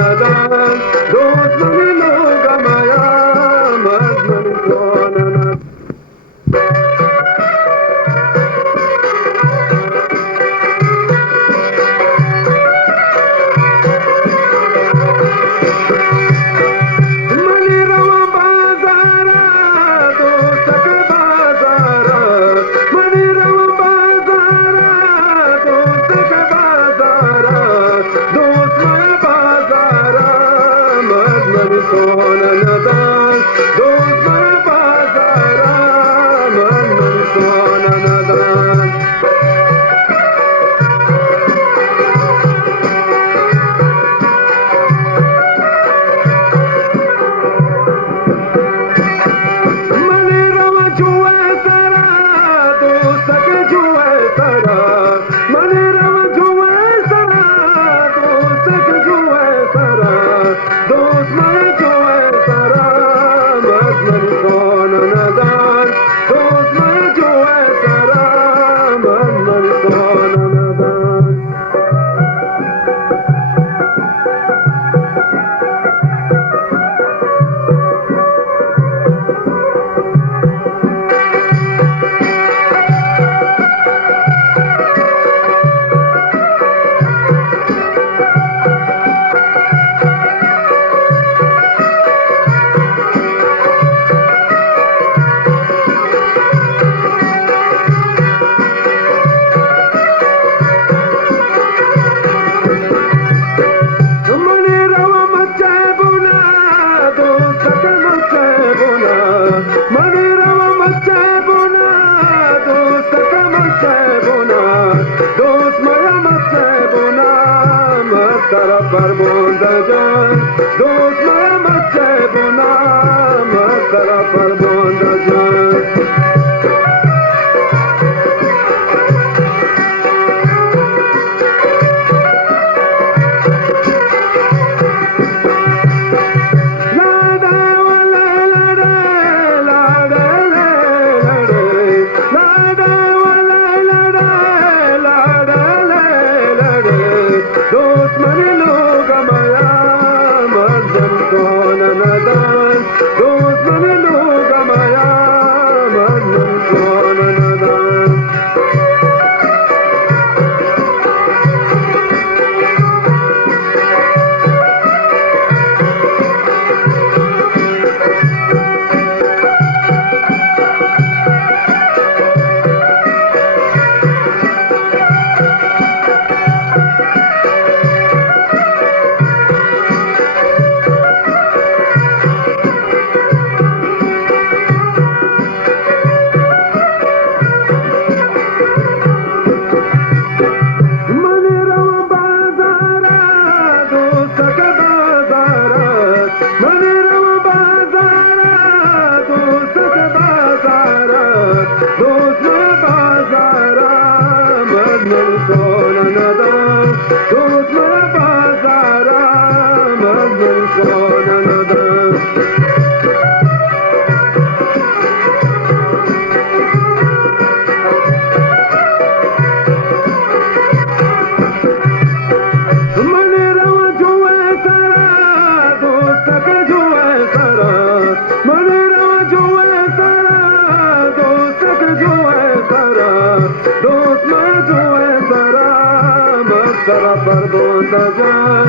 ندن دوست من لوگم آیم از من سوانه ندن سوانه ندن دوست من بازارم من سوانه ندن منی روا جوه سرا دوستک جوه سرا منی روا جوه سرا دوستک جوه سرا دوست من فرمانده جان دوست مرمت بونم از طرف فرمانده جان دوست من لوگم آیم از من سوانه ندن دوست من لوگم آیم از من سوانه ندن دوست من بازارم از من سوانه ندن منی روا جوه سرا دوستک جوه سرا منی روا جوه سرا دوستک جوه سرا دوست من جوه سرا طرف فرمانده جان